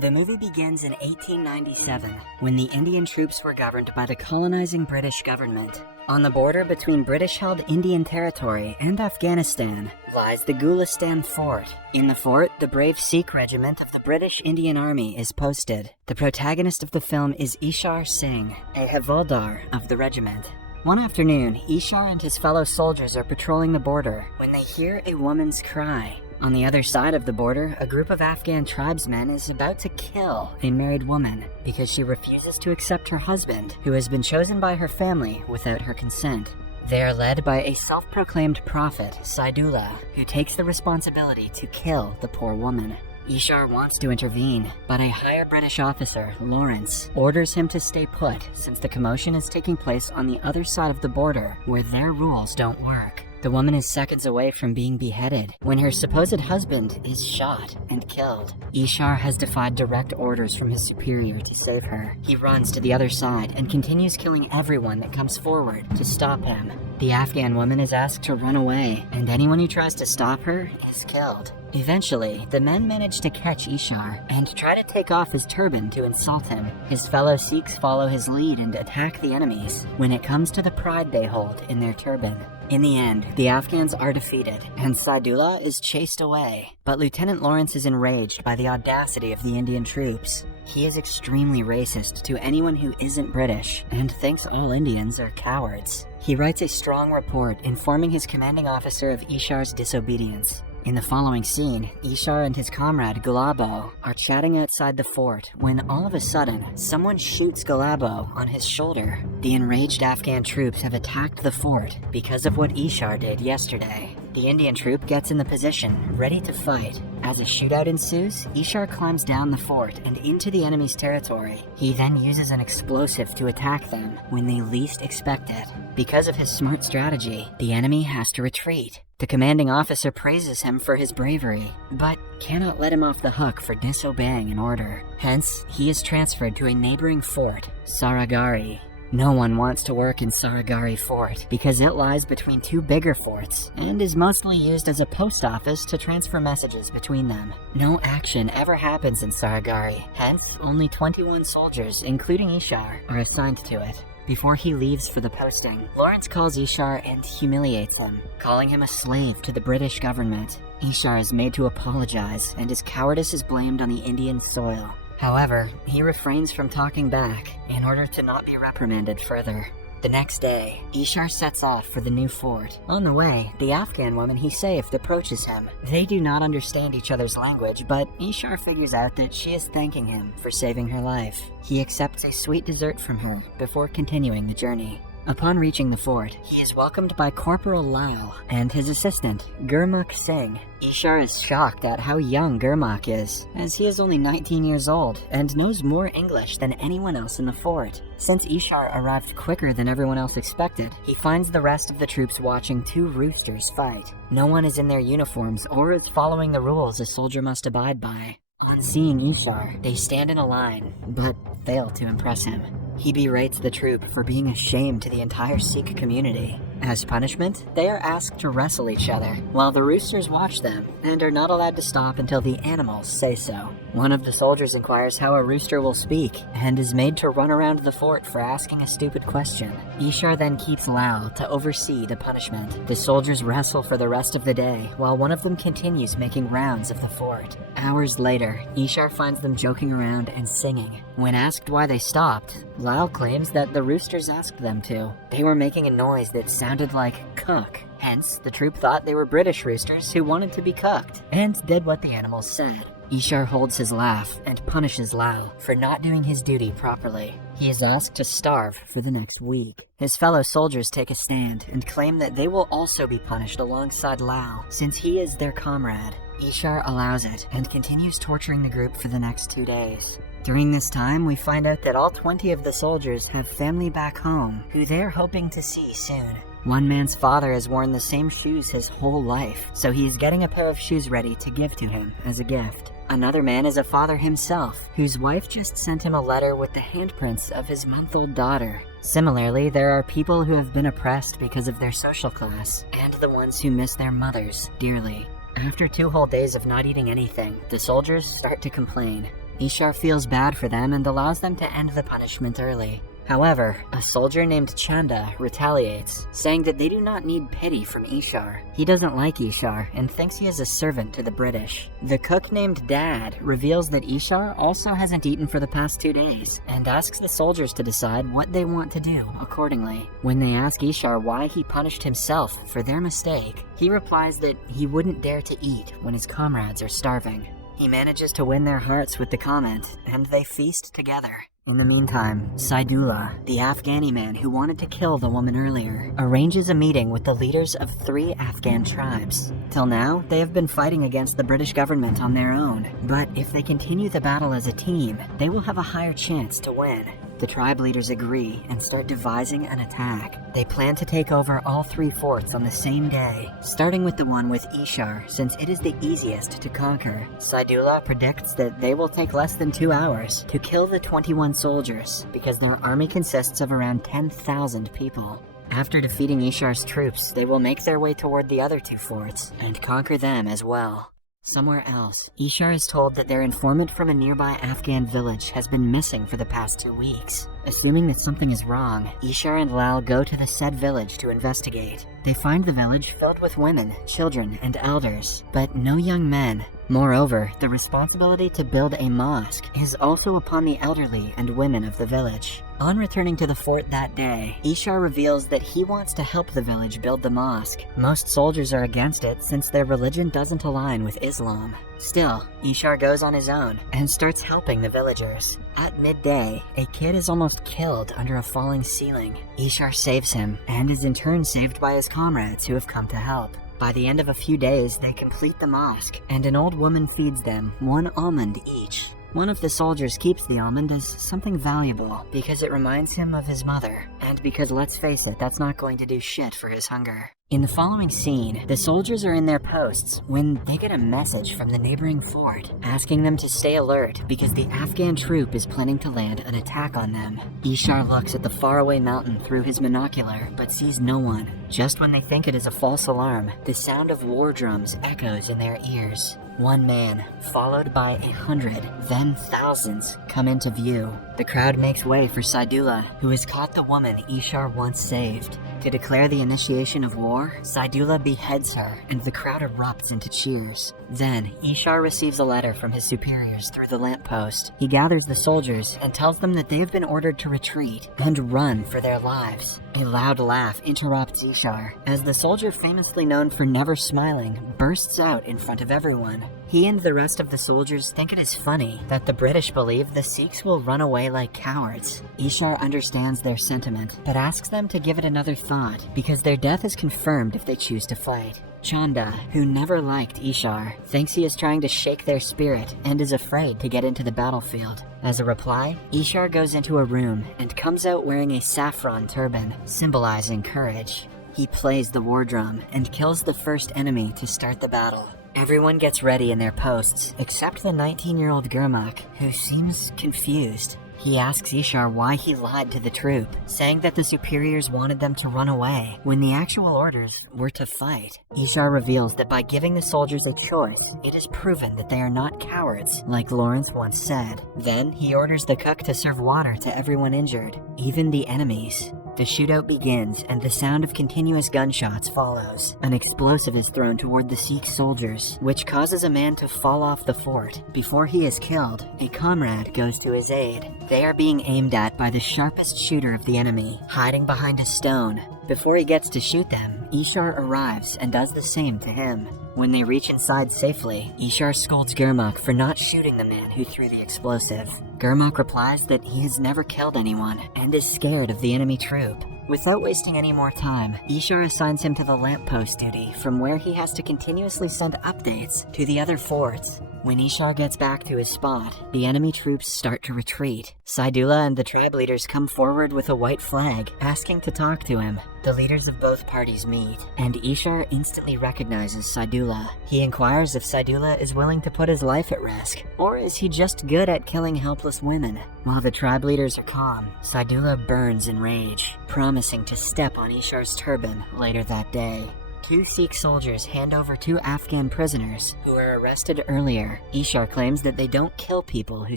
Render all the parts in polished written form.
The movie begins in 1897, when the Indian troops were governed by the colonizing British government. On the border between British-held Indian Territory and Afghanistan lies the Gulistan Fort. In the fort, the brave Sikh regiment of the British Indian Army is posted. The protagonist of the film is Ishar Singh, a havildar of the regiment. One afternoon, Ishar and his fellow soldiers are patrolling the border when they hear a woman's cry. On the other side of the border, a group of Afghan tribesmen is about to kill a married woman because she refuses to accept her husband, who has been chosen by her family without her consent. They are led by a self-proclaimed prophet, Saidullah, who takes the responsibility to kill the poor woman. Ishar wants to intervene, but a higher British officer, Lawrence, orders him to stay put since the commotion is taking place on the other side of the border where their rules don't work. The woman is seconds away from being beheaded when her supposed husband is shot and killed. Ishar has defied direct orders from his superior to save her. He runs to the other side and continues killing everyone that comes forward to stop him. The Afghan woman is asked to run away, and anyone who tries to stop her is killed. Eventually, the men manage to catch Ishar and try to take off his turban to insult him. His fellow Sikhs follow his lead and attack the enemies when it comes to the pride they hold in their turban. In the end, the Afghans are defeated, and Saidullah is chased away. But Lieutenant Lawrence is enraged by the audacity of the Indian troops. He is extremely racist to anyone who isn't British, and thinks all Indians are cowards. He writes a strong report informing his commanding officer of Ishar's disobedience. In the following scene, Ishar and his comrade Gulabo are chatting outside the fort when all of a sudden, someone shoots Gulabo on his shoulder. The enraged Afghan troops have attacked the fort because of what Ishar did yesterday. The Indian troop gets in the position, ready to fight. As a shootout ensues, Ishar climbs down the fort and into the enemy's territory. He then uses an explosive to attack them when they least expect it. Because of his smart strategy, the enemy has to retreat. The commanding officer praises him for his bravery, but cannot let him off the hook for disobeying an order. Hence, he is transferred to a neighboring fort, Saragari. No one wants to work in Saragari Fort because it lies between two bigger forts and is mostly used as a post office to transfer messages between them. No action ever happens in Saragari, hence only 21 soldiers, including Ishar, are assigned to it. Before he leaves for the posting, Lawrence calls Ishar and humiliates him, calling him a slave to the British government. Ishar is made to apologize, and his cowardice is blamed on the Indian soil. However, he refrains from talking back in order to not be reprimanded further. The next day, Ishar sets off for the new fort. On the way, the Afghan woman he saved approaches him. They do not understand each other's language, but Ishar figures out that she is thanking him for saving her life. He accepts a sweet dessert from her before continuing the journey. Upon reaching the fort, he is welcomed by Corporal Lal and his assistant, Gurmukh Singh. Ishar is shocked at how young Gurmukh is, as he is only 19 years old and knows more English than anyone else in the fort. Since Ishar arrived quicker than everyone else expected, he finds the rest of the troops watching two roosters fight. No one is in their uniforms or is following the rules a soldier must abide by. On seeing Ishar, they stand in a line, but fail to impress him. He berates the troop for being a shame to the entire Sikh community. As punishment, they are asked to wrestle each other, while the roosters watch them, and are not allowed to stop until the animals say so. One of the soldiers inquires how a rooster will speak, and is made to run around the fort for asking a stupid question. Ishar then keeps Lal to oversee the punishment. The soldiers wrestle for the rest of the day, while one of them continues making rounds of the fort. Hours later, Ishar finds them joking around and singing. When asked why they stopped, Lal claims that the roosters asked them to. They were making a noise that sounded like cook. Hence, the troop thought they were British roosters who wanted to be cooked, and did what the animals said. Ishar holds his laugh and punishes Lal for not doing his duty properly. He is asked to starve for the next week. His fellow soldiers take a stand and claim that they will also be punished alongside Lal, since he is their comrade. Ishar allows it and continues torturing the group for the next 2 days. During this time, we find out that all 20 of the soldiers have family back home, who they're hoping to see soon. One man's father has worn the same shoes his whole life, so he is getting a pair of shoes ready to give to him as a gift. Another man is a father himself, whose wife just sent him a letter with the handprints of his month-old daughter. Similarly, there are people who have been oppressed because of their social class, and the ones who miss their mothers dearly. After 2 whole days of not eating anything, the soldiers start to complain. Ishar feels bad for them and allows them to end the punishment early. However, a soldier named Chanda retaliates, saying that they do not need pity from Ishar. He doesn't like Ishar and thinks he is a servant to the British. The cook named Dad reveals that Ishar also hasn't eaten for the past 2 days and asks the soldiers to decide what they want to do accordingly. When they ask Ishar why he punished himself for their mistake, he replies that he wouldn't dare to eat when his comrades are starving. He manages to win their hearts with the comment, and they feast together. In the meantime, Saidullah, the Afghani man who wanted to kill the woman earlier, arranges a meeting with the leaders of 3 Afghan tribes. Till now, they have been fighting against the British government on their own, but if they continue the battle as a team, they will have a higher chance to win. The tribe leaders agree and start devising an attack. They plan to take over all 3 forts on the same day, starting with the one with Ishar, since it is the easiest to conquer. Saidullah predicts that they will take less than 2 hours to kill the 21 soldiers, because their army consists of around 10,000 people. After defeating Ishar's troops, they will make their way toward the other 2 forts and conquer them as well. Somewhere else, Ishar is told that their informant from a nearby Afghan village has been missing for the past 2 weeks. Assuming that something is wrong, Ishar and Lal go to the said village to investigate. They find the village filled with women, children, and elders, but no young men. Moreover, the responsibility to build a mosque is also upon the elderly and women of the village. On returning to the fort that day, Ishar reveals that he wants to help the village build the mosque. Most soldiers are against it since their religion doesn't align with Islam. Still, Ishar goes on his own and starts helping the villagers. At midday, a kid is almost killed under a falling ceiling. Ishar saves him and is in turn saved by his comrades who have come to help. By the end of a few days, they complete the mosque, and an old woman feeds them 1 almond each. One of the soldiers keeps the almond as something valuable because it reminds him of his mother, and because, let's face it, that's not going to do shit for his hunger. In the following scene, the soldiers are in their posts when they get a message from the neighboring fort asking them to stay alert because the Afghan troop is planning to land an attack on them. Ishar looks at the faraway mountain through his monocular but sees no one. Just when they think it is a false alarm, the sound of war drums echoes in their ears. 1 man, followed by 100, then thousands, come into view. The crowd makes way for Saidullah, who has caught the woman Ishar once saved. To declare the initiation of war, Saidullah beheads her, and the crowd erupts into cheers. Then, Ishar receives a letter from his superiors through the lamppost. He gathers the soldiers and tells them that they have been ordered to retreat and run for their lives. A loud laugh interrupts Ishar, as the soldier famously known for never smiling bursts out in front of everyone. He and the rest of the soldiers think it is funny that the British believe the Sikhs will run away like cowards. Ishar understands their sentiment, but asks them to give it another thought, because their death is confirmed if they choose to fight. Chanda, who never liked Ishar, thinks he is trying to shake their spirit and is afraid to get into the battlefield. As a reply, Ishar goes into a room and comes out wearing a saffron turban, symbolizing courage. He plays the war drum and kills the first enemy to start the battle. Everyone gets ready in their posts, except the 19-year-old Gurmukh, who seems confused. He asks Ishar why he lied to the troop, saying that the superiors wanted them to run away, when the actual orders were to fight. Ishar reveals that by giving the soldiers a choice, it is proven that they are not cowards, like Lawrence once said. Then, he orders the cook to serve water to everyone injured, even the enemies. The shootout begins, and the sound of continuous gunshots follows. An explosive is thrown toward the Sikh soldiers, which causes a man to fall off the fort. Before he is killed, a comrade goes to his aid. They are being aimed at by the sharpest shooter of the enemy, hiding behind a stone. Before he gets to shoot them, Ishar arrives and does the same to him. When they reach inside safely, Ishar scolds Gurmukh for not shooting the man who threw the explosive. Gurmukh replies that he has never killed anyone and is scared of the enemy troop. Without wasting any more time, Ishar assigns him to the lamppost duty, from where he has to continuously send updates to the other forts. When Ishar gets back to his spot, the enemy troops start to retreat. Saidullah and the tribe leaders come forward with a white flag, asking to talk to him. The leaders of both parties meet, and Ishar instantly recognizes Saidullah. He inquires if Saidullah is willing to put his life at risk, or is he just good at killing helpless women? While the tribe leaders are calm, Saidullah burns in rage, promising to step on Ishar's turban later that day. Two Sikh soldiers hand over two Afghan prisoners who were arrested earlier. Ishar claims that they don't kill people who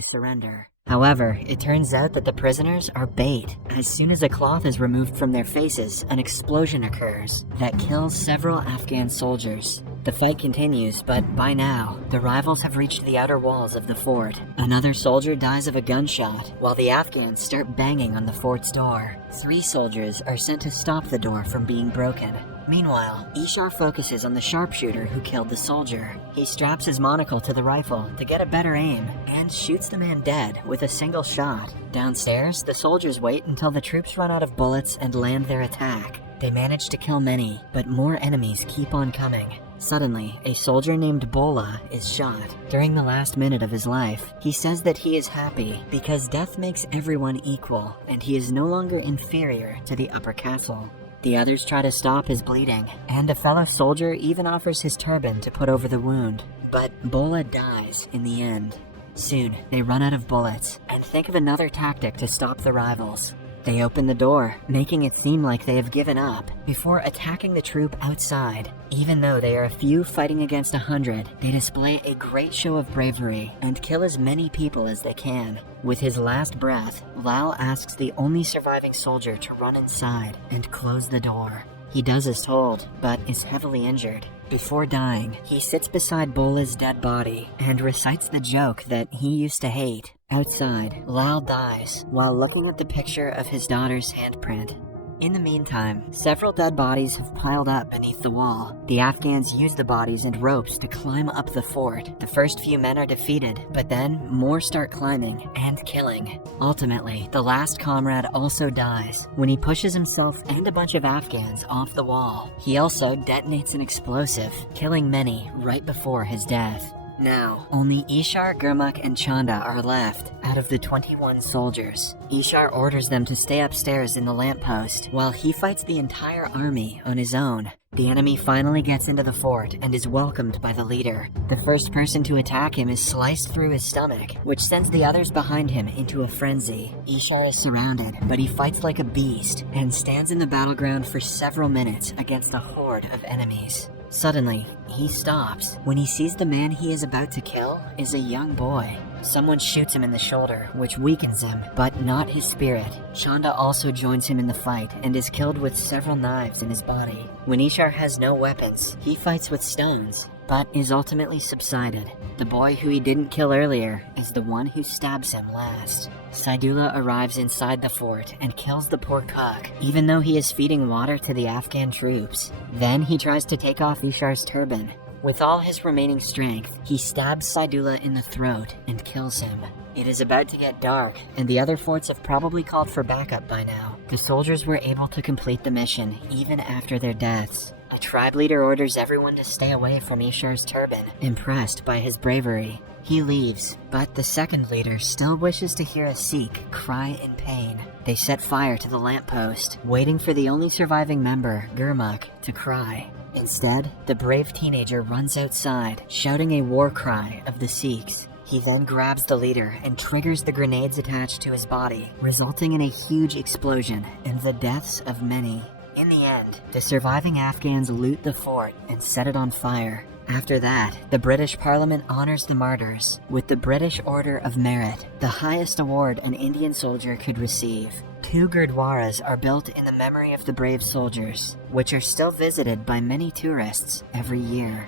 surrender. However, it turns out that the prisoners are bait. As soon as a cloth is removed from their faces, an explosion occurs that kills several Afghan soldiers. The fight continues, but by now, the rivals have reached the outer walls of the fort. Another soldier dies of a gunshot, while the Afghans start banging on the fort's door. 3 soldiers are sent to stop the door from being broken. Meanwhile, Ishar focuses on the sharpshooter who killed the soldier. He straps his monocle to the rifle to get a better aim, and shoots the man dead with a single shot. Downstairs, the soldiers wait until the troops run out of bullets and land their attack. They manage to kill many, but more enemies keep on coming. Suddenly, a soldier named Bola is shot. During the last minute of his life, he says that he is happy because death makes everyone equal, and he is no longer inferior to the upper castle. The others try to stop his bleeding, and a fellow soldier even offers his turban to put over the wound. But Bola dies in the end. Soon, they run out of bullets, and think of another tactic to stop the rivals. They open the door, making it seem like they have given up, before attacking the troop outside. Even though they are a few fighting against 100, they display a great show of bravery and kill as many people as they can. With his last breath, Lal asks the only surviving soldier to run inside and close the door. He does as told, but is heavily injured. Before dying, he sits beside Bola's dead body and recites the joke that he used to hate. Outside, Lal dies while looking at the picture of his daughter's handprint. In the meantime, several dead bodies have piled up beneath the wall. The Afghans use the bodies and ropes to climb up the fort. The first few men are defeated, but then more start climbing and killing. Ultimately, the last comrade also dies when he pushes himself and a bunch of Afghans off the wall. He also detonates an explosive, killing many right before his death. Now, only Ishar, Gurmukh, and Chanda are left out of the 21 soldiers. Ishar orders them to stay upstairs in the lamppost while he fights the entire army on his own. The enemy finally gets into the fort and is welcomed by the leader. The first person to attack him is sliced through his stomach, which sends the others behind him into a frenzy. Ishar is surrounded, but he fights like a beast and stands in the battleground for several minutes against a horde of enemies. Suddenly, he stops when he sees the man he is about to kill is a young boy. Someone shoots him in the shoulder, which weakens him, but not his spirit. Chanda also joins him in the fight and is killed with several knives in his body. When Ishar has no weapons, he fights with stones, but is ultimately subsided. The boy who he didn't kill earlier is the one who stabs him last. Saidullah arrives inside the fort and kills the poor cook, even though he is feeding water to the Afghan troops. Then he tries to take off Ishar's turban. With all his remaining strength, he stabs Saidullah in the throat and kills him. It is about to get dark, and the other forts have probably called for backup by now. The soldiers were able to complete the mission even after their deaths. A tribe leader orders everyone to stay away from Ishar's turban, impressed by his bravery. He leaves, but the second leader still wishes to hear a Sikh cry in pain. They set fire to the lamppost, waiting for the only surviving member, Gurmukh, to cry. Instead, the brave teenager runs outside, shouting a war cry of the Sikhs. He then grabs the leader and triggers the grenades attached to his body, resulting in a huge explosion and the deaths of many. In the end, the surviving Afghans loot the fort and set it on fire. After that, the British Parliament honors the martyrs with the British Order of Merit, the highest award an Indian soldier could receive. 2 gurdwaras are built in the memory of the brave soldiers, which are still visited by many tourists every year.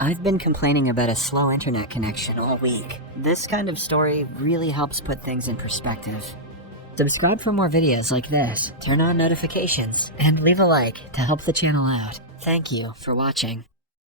I've been complaining about a slow internet connection all week. This kind of story really helps put things in perspective. Subscribe for more videos like this, turn on notifications, and leave a like to help the channel out. Thank you for watching.